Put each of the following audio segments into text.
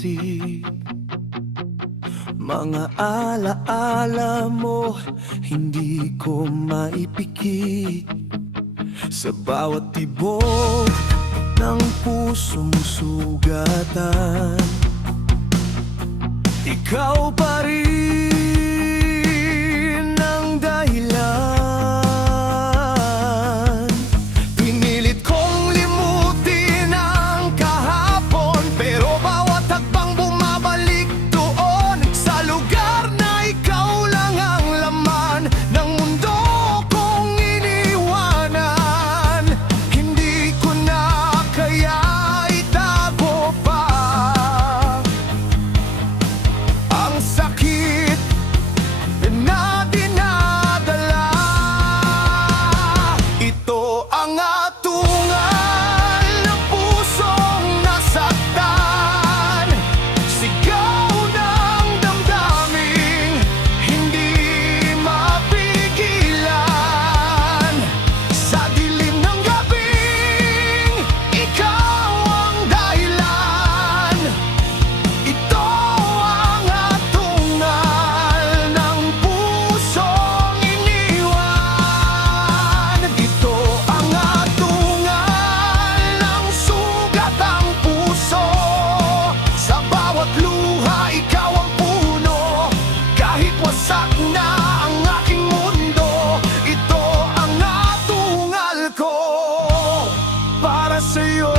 isip. Mga alaala mo hindi ko maipikit. Sa bawat tibok ng pusong sugatan, ikaw pa rin ang dahilan. Pinilit kong limutin ang kahapon, pero bawat hakbang bumabalik doon sa lugar na ikaw lang ang laman ng mundo kong iniwanan. Hindi ko na kaya itago pa ang sakit na dinadala. Ito ang atungal ng pusong nasaktan, sigaw ng damdaming hindi mapigilan. Sa dilim ng gabing, ikaw ang dahilan. Ito ang atungal ng pusong iniwan. Ito ang atungal ng sugat ang puso. Sa bawat luha, ikaw ang puno. Kahit wasak na ang aking mundo, ito ang atungal ko para sa'yo.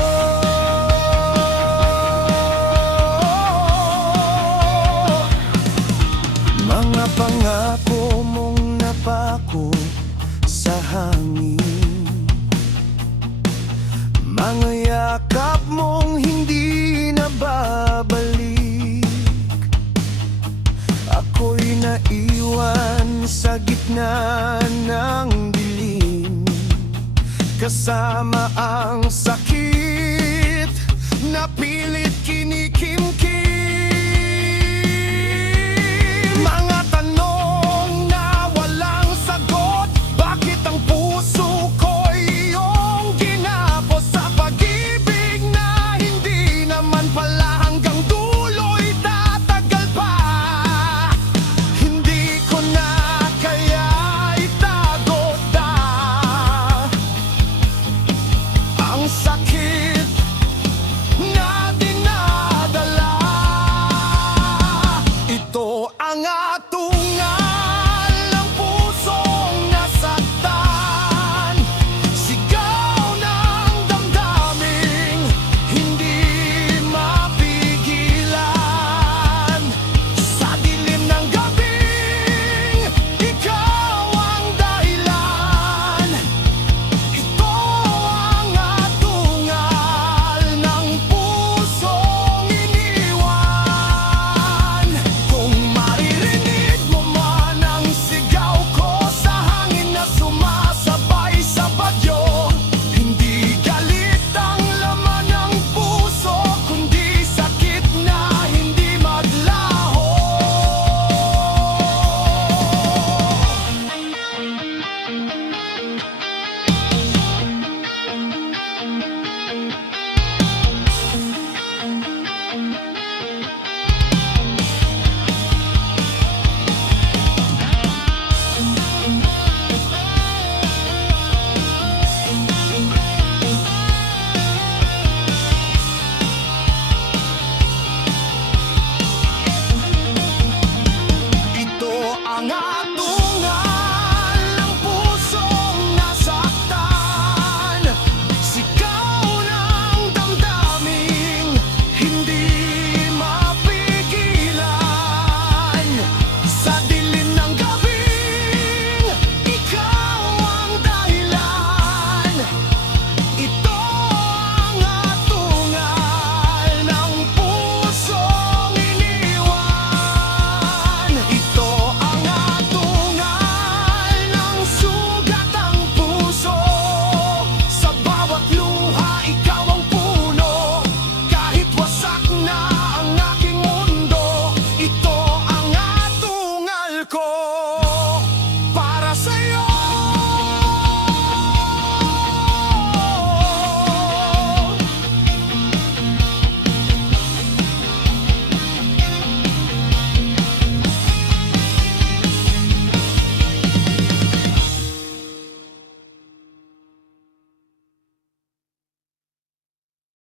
Mga pangako mong napako sa hangin, mga yakap mong hindi na babalik. Ako'y naiwan sa gitna ng dilim, kasama ang sakit